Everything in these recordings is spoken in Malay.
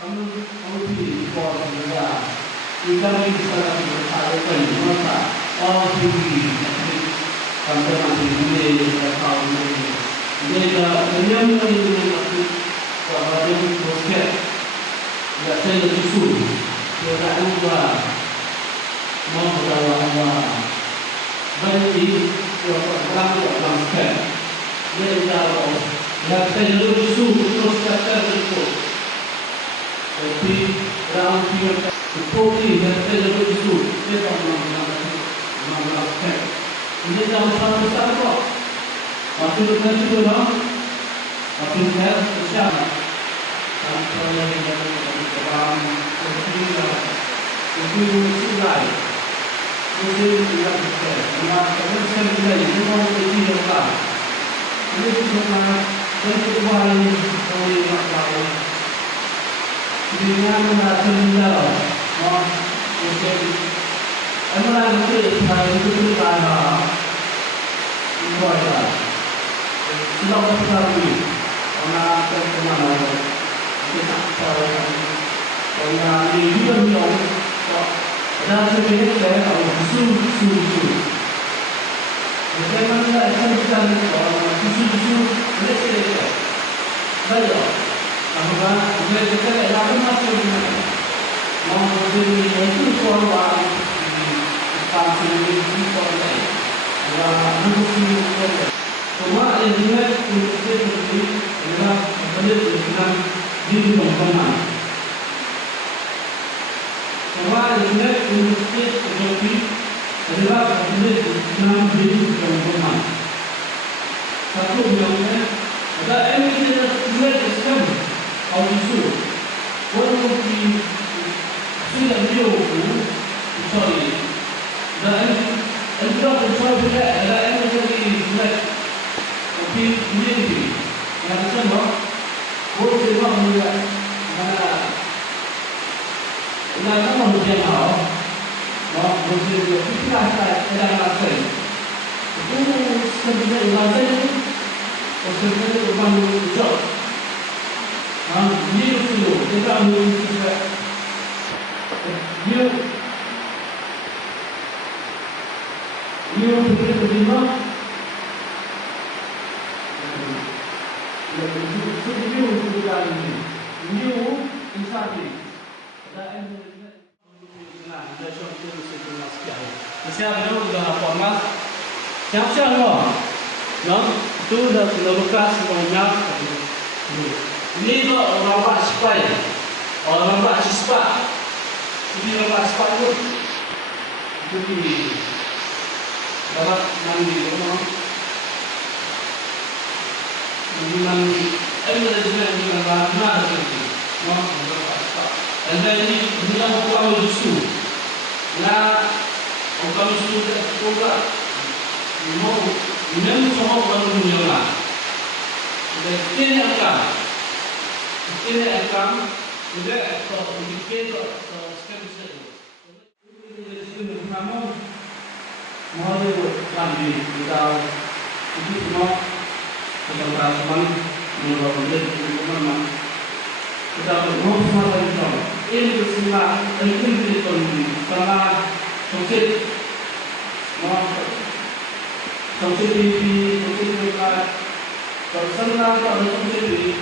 kamu pilih kuat juga. Kita ini bisa ada masa tinggi sampai nanti ini tahun ini. Jadi yang ini nanti kalau yang proses tidak saya susu tidak ubah mau berlawan bagi orang proses. Jadi kalau yang saya susu terus kata itu, tapi orang tidak Poli dan saya itu kita melakukan. Ini dalam satu besar kok. Masih bukan itu lah. Masih saya bersama. Sampai yang dalam untuk sulai. Untuk tidak bersama. Kalau saya tidak ini mau itu apa? Ini cuma bentuk lain oleh masalah. Dengan mengajar jadi, adalah itu hari itu karena keluarga. Sudah berkali, orang terkenal kita tahu, orang ini juga bilang, ada sebenarnya saya tahu susu. Bagaimana kita bisa susu mereka banyak. Apabila kita ada masuk mau berdiri itu korban pasti itu korban adalah manusia. Semua yang juga untuk berdiri adalah berdiri dengan diri bersama. Semua yang juga untuk berdiri adalah berdiri dengan diri bersama. Satu bilangnya ada evidence juga sistem audisu. Walaupun sudah beliau sorry, dan juga bersama ada yang menjadi black, tapi ini yang sama, boleh juga melihat mana manusia mau, manusia kita ada rasa itu sebenarnya rasa itu, sebenarnya orang job, ini itu kita ambil You terima. You sudah ini. You insafir. Dan ada suatu sesuatu sekali. Misalnya sudah formal. Siapa lo? No, itu sudah lukas banyak. Ini lo orang buat supaya orang buat siswa. Ini orang buat supaya itu di dapat mandi rumah, mandi, ada juga mana seperti, ada ini dunia orang lusu, ya orang lusu juga, mau minum semua orang dunia lah, dan kini akan juga atau bikin atau sekali ini pertama. Mau lagi kita itu semua beserta teman menurut teman kita mau semua ini semua ini karena sukses mau sukses TV sukses mereka tersenang kalau sukses ini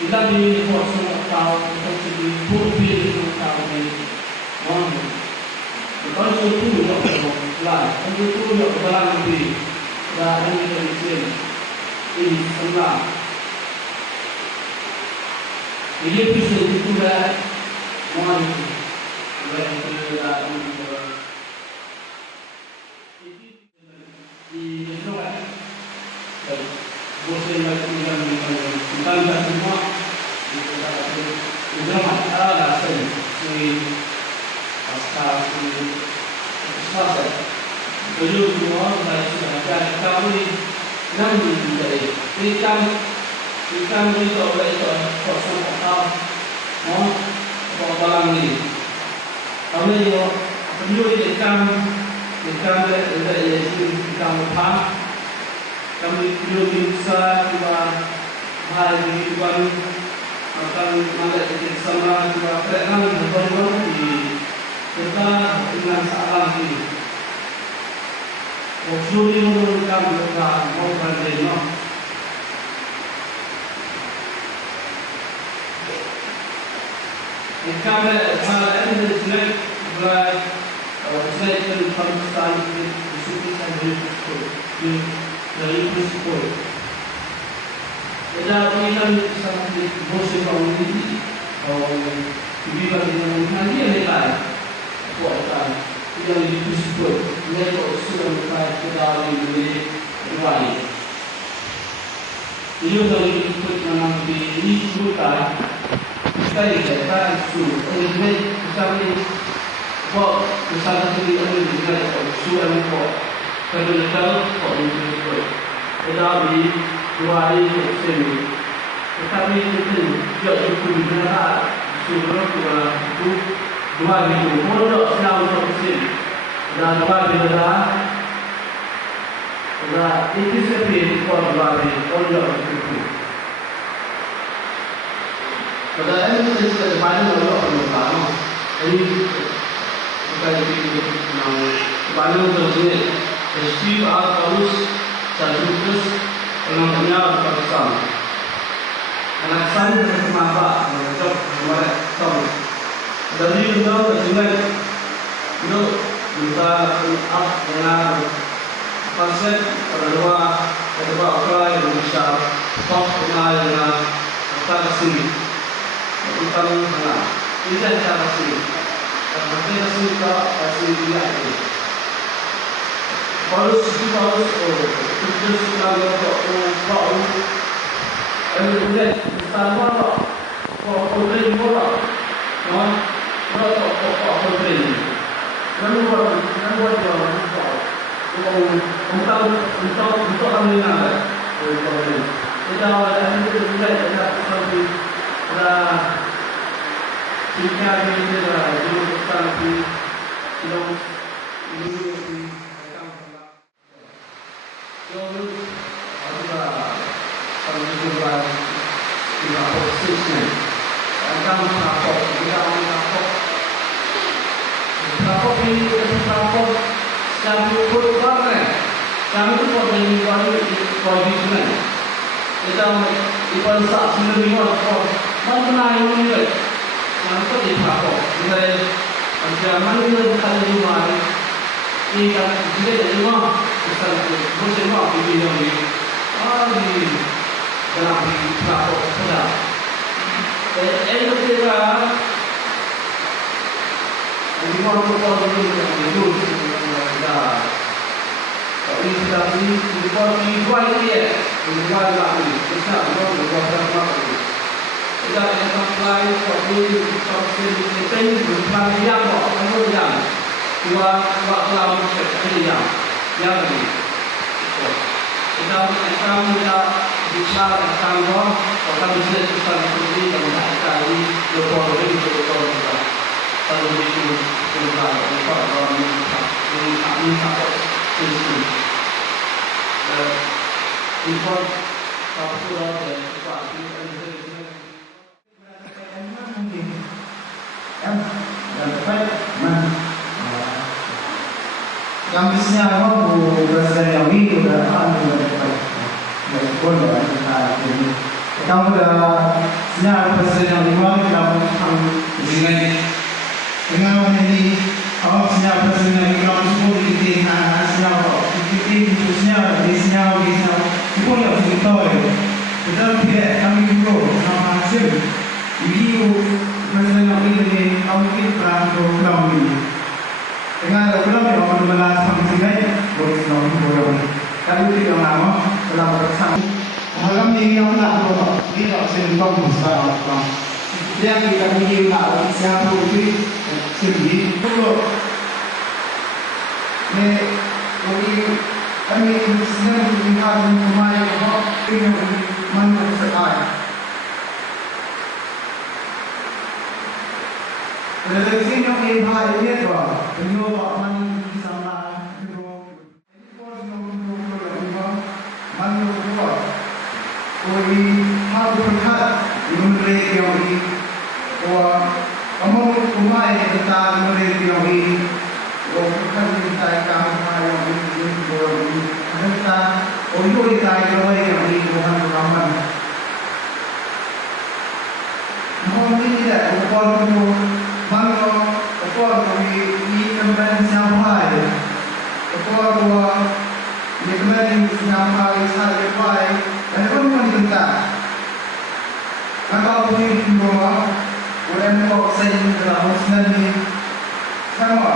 kita di proses tahu sukses di bukti tahu ini mau kalau itu lah, untuk itu yang berjalan lebih dan ini ini semua. Ini bisa juga mau itu dan di luar bosan lagi dengan semua di dalam ada si asal selesai. Beliau semua dari kami nanti dari ikan itu oleh itu kosong atau mau balang ni. Kami yo beliau ikan dari ikan apa? Kami beliau bisa kita hari ini baru akan ada sama juga kerenang berbaru di kita dengan salah ini. Maksudnya menurunkan mereka mau berdaya. Jika hal ini tidak berat, saya akan Pakistan disebutkan dari Pusat. Jadi kita sangat bersyukur ini bahwa kita dengan hal ini lain, kuatkan yang disebut mereka sudah mulai kita ini mulai. Ini dari ikut menang di Sukai, kita ikan sudah ini kita ini buat bersama dengan ini juga sudah buat kerja buat itu. Jadi dua hari sini, tetapi itu jauh lebih berat. Sebelum dua hari itu, pondok sedang bersih dan dua hari berat. Dan itu seperti dua hari pondok bersih. Pada ini kita depan pondok bersih. Ini kita ini depan bersih. Setiap harus satu terus pengambilnya bersama. Anak saya bermata menjawab mereka tahu. Dari itu kemudian itu kita up dengan konsep kedua apply Indonesia top dengan kita sini. Kita mengenal ini cara sini. Karena kita suka sini dia itu. Harus terus kalau tahu kemudian sama pokok bola, pokok lalu buat jalan untuk kami nak kita ada itu juga ada seperti ada tiga ini ada dulu seperti ini kami ikut warna, kami itu koordinasi koordinasi. Kita ikut saksi lebih orang, mana yang ini? Kami itu di Papua. Kita zaman itu kalau di mana, ini kan kita di mana, kita bersama di mana? Di dalam di Papua sudah. Itu kita di mana koordinasi yang dulu. Tapi sudah ini dibuat dia, dibuat lagi. Kita buat berapa lagi? Kita yang apply seperti ini bukan yang kemudian dua tahun sekian yang ini. Kita bicara tentang kita bisa seperti yang kita ini berkoordinasi dengan kita. Kalau itu kita kami support sistem. Import kapsul dan sesuatu yang bisnya apa bu presiden yang ini udah anu udah sekolah kita ini kamu udah sinyal presiden yang lima kita dengan ini awak sinyal presiden yang lima semua di sinyal di sinyal itu yang kita kita tidak kami juga sama hasil ini presiden yang ini kamu kita program ini dengan program yang memelas sampai boleh selalu kami tidak lama dalam bersama malam ini yang nak berapa kita sedang bersama dia kita ini nak siapa itu sendiri dulu kami sedang melihat kemarin ini mana sekali dari sini yang ini tu penyuap mana sama Koi hal berkat menurut yang ini, bahwa kamu kumai tentang menurut yang ini, bahwa bukan kita kamu yang ini, bahwa kita untuk kita yang ini bukan ramai. Namun ini tidak upah kamu mana upah kami ini kembali sampai upah bahwa ini kembali sampai saya baik dan kamu minta maka boleh bahwa boleh mau saya dalam sendiri sama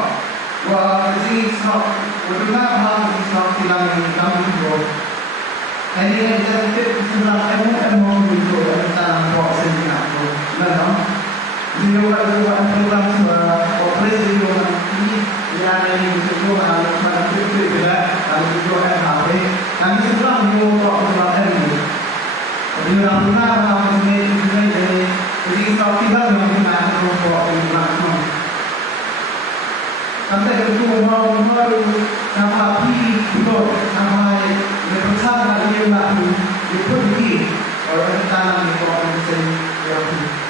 bahwa di sini berbeda hal di sini tidak kamu juga ini adalah sebuah emosi untuk tentang bahwa sendiri aku benar dia buat program operasi ini yang ini semua harus berbeda harus juga HP dan semua mau program ini dia orang orang ini jadi kalau tidak menggunakan program sampai kedua mau baru nama api itu nama bersama dia lalu dipergi orang tanam di program ini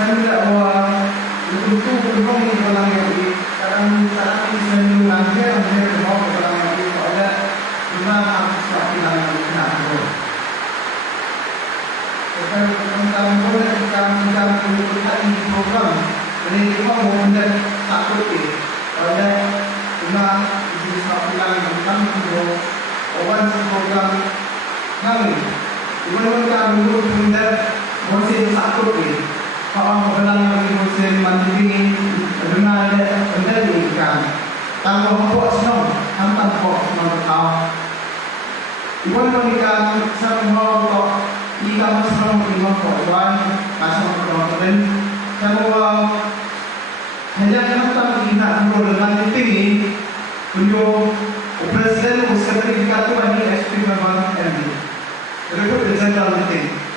saya tidak bahwa untuk belum ini orang yang di sekarang ini saya mengajar mau orang yang di soalnya cuma harus latihan yang benar. Tentang boleh kita menggunakan program ini kita mau menjadi satu ini soalnya cuma di latihan yang benar orang program kami kita menjadi musim satu ini. Kalau mengenal lagi musim mandiri dengan ada ikan, kalau buat senang, hantar buat senang kau. Ibu ikan senang kau, ikan senang ikan kau, ikan masuk kau keren. Kalau hanya hantar ikan kau dengan tinggi, untuk presiden sertifikat tu ini SP memang MD. Rekod digital meeting.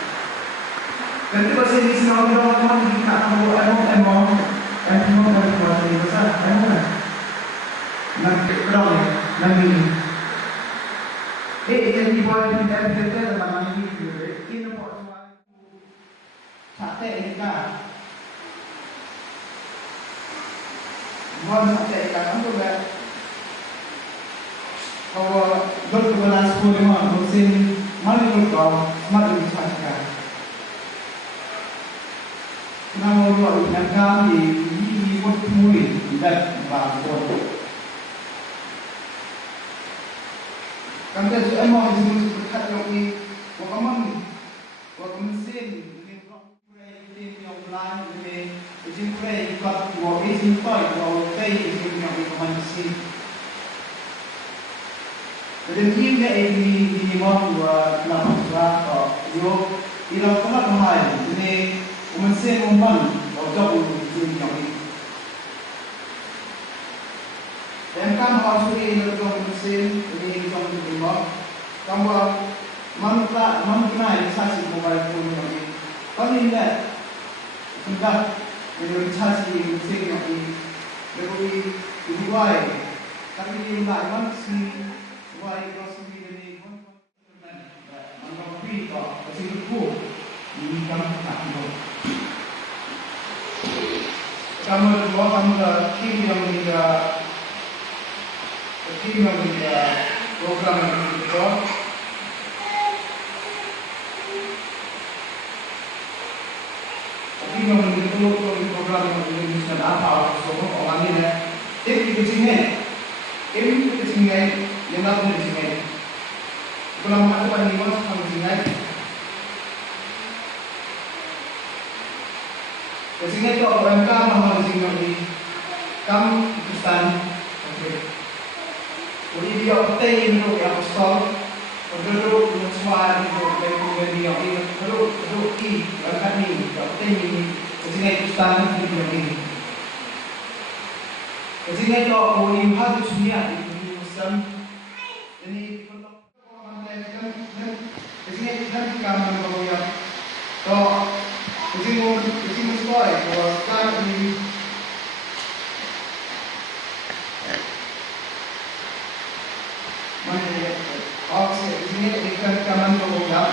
Dan itu bahasa Inggris orang-orang kita tahu emang dari besar emang nanti berapa nanti ini dibuat di dalam mana ini buat sate ikan buat sate ikan kamu dah kalau berkebelas pun musim malu kau malu saja. Nama luar yang kami ini buat murid dan bangkot. Kami tu emang disebut berkat yang ini, wakam mesin, ini yang lain ini, jadi kat wakam mesin toy, wakam teh yang wakam mesin. Jadi ini mau buat lapar yo, ilau tempat mahal ini. Mesin umpan, jauh lebih tinggi. Dan kamu harus ini untuk mesin ini untuk lima. Kamu mana saksi mobile phone ini. Kalau ini sudah saksi mesin ini, lebih diwai. Tapi ini mana si diwai kalau ini mana pergi kau masih berku ini kamu tak tahu. Kamu tim yang program yang kita tim yang program yang Indonesia apa semua orang ini itu sini yang nak di sini kalau mau apa ni mas kamu sini Sehingga itu orang kamu masing lagi kamu pesan, okay. Jadi dia petai untuk yang stol, penduduk mensuar untuk dari yang ini, penduduk i, angkat ni, petai ini, sehingga itu pesan di ini. Sehingga itu orang harus niat itu pesan, ini kalau orang lain kan, sehingga itu nanti kamu kalau yang Troy was currently ikan kaman ko ulam.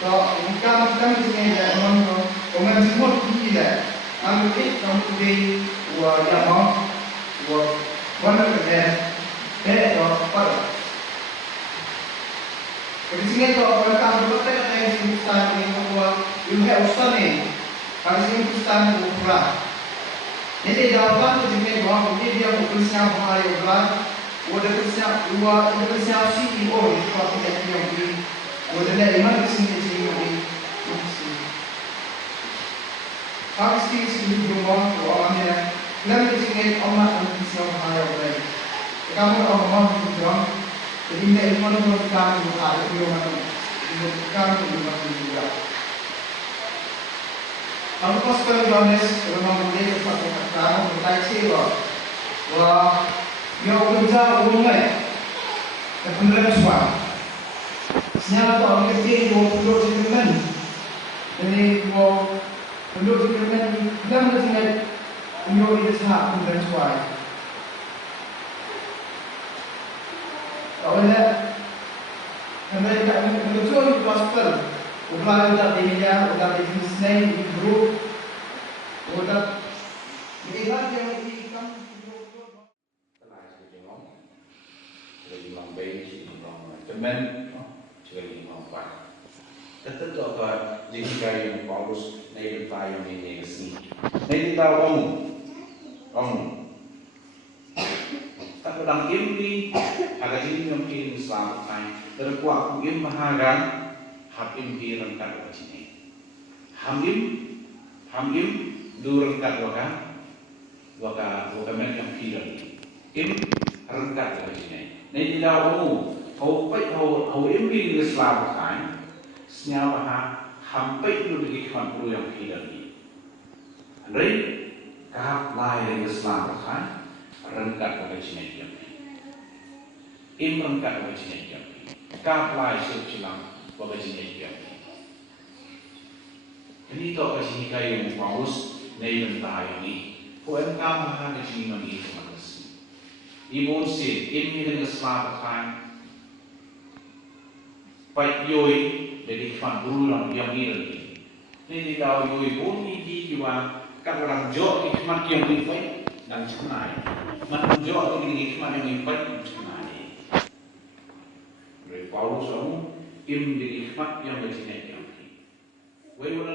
So ikan di sini ada orang orang semua tinggi dah. Kami kamu today wa yama wa mana kerja do par. Di sini tu orang kamu betul kata yang Hindustan ini wa you have stunning. Kalau sini Hindustan berkurang. Jadi dalam tu sini orang dia bekerja bahaya berat. Udah kerja CEO di suatu yang di udah dari mana sini di pasti sini rumah orangnya dan di sini orang yang bisa bahaya berat. Kamu orang juga jadi ini mana pun kamu ada di rumah kamu di rumah juga. Kalau pas kerjaannya rumah mulai satu kata berkait siapa, wah yang kerja umumnya dan pengelola suara. Senyap tu orang kecil dua penduduk sekitar. Jadi dua penduduk sekitar dalam sekitar penduduk itu sah pengelola suara. Awalnya mereka betul di gospel. Ulang udah di media, udah di bisnis, di grup, udah di event yang di kampus. Teman, juga ini mampat. Tentu apa jika yang Paulus naik payung ini kesini. Naik tahu kamu. Tak pedang ini agak ini mungkin selamatkan. Terkuat mungkin maharan hakim di rengkat wajib ini. Hamim dua rengkat waka mereka pilih. Im rengkat wajib ini. Naik tahu Hau impi diselamatkan, senyawa hampir itu dikikmat dulu yang hilang ini. Andai kahap lahir diselamatkan, rengkat pada jenis yang ini. Rengkat pada jenis yang ini. Kahap lahir secilang pada jenis yang ini. Ini tak kasih kayu Paulus naik mentah ini. Puan kamu hanya jenis yang ini makasih. Ibu sih, impi diselamatkan. Baik yoi dari fan dulu yang ini. Ini tahu yoi pun ini juga kalau orang jauh hikmat yang lebih baik dan cenai. Macam jauh ini hikmat yang lebih baik dan cenai. Dari Paulus kamu im dari hikmat yang lebih cenai yang lebih. Wei mana